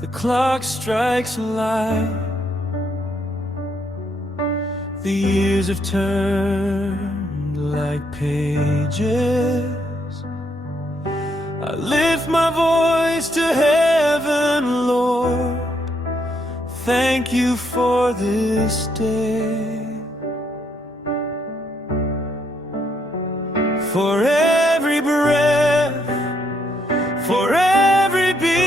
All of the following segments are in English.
The clock strikes a light. The years have turned like pages. I lift my voice to heaven, Lord. Thank you for this day. For every breath, for every beat,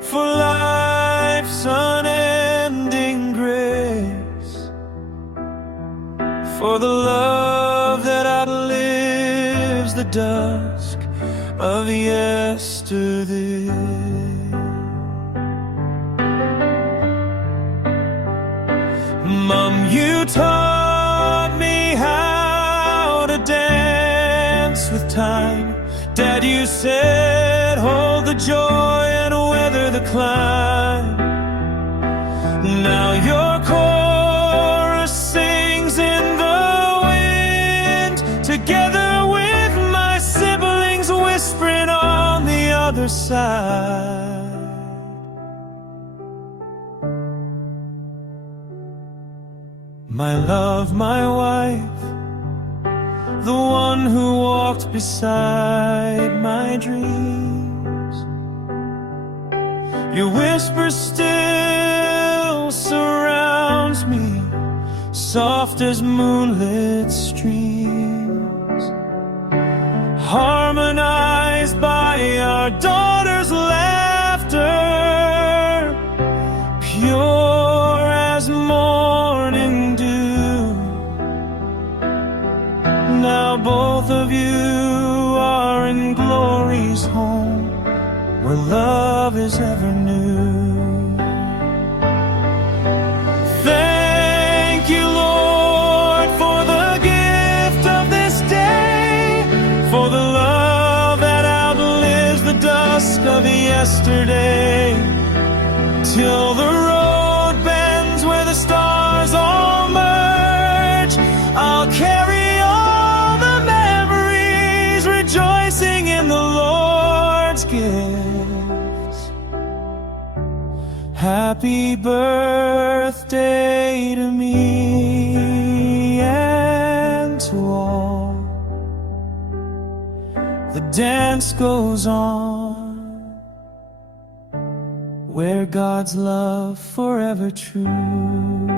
for life's unending grace, for the love that outlives the dusk of yesterday. Mom, you taught me how to dance with time. Dad, you said, hold the joy and weather the climb. Now your chorus sings in the wind, together with my siblings whispering on the other side. My love, my wife, the one who walked beside my dreams. Your whisper still surrounds me, soft as moonlit streams, harmonized by our daughter's laughter, pure as morning dew. Now both of you are in glory's home, where love is ever new. Thank you, Lord, for the gift of this day, for the love that outlives the dusk of yesterday, till the road bends where the stars all merge. I'll carry rejoicing in the Lord's gifts. Happy birthday to me and to all. The dance goes on, where God's love forever true.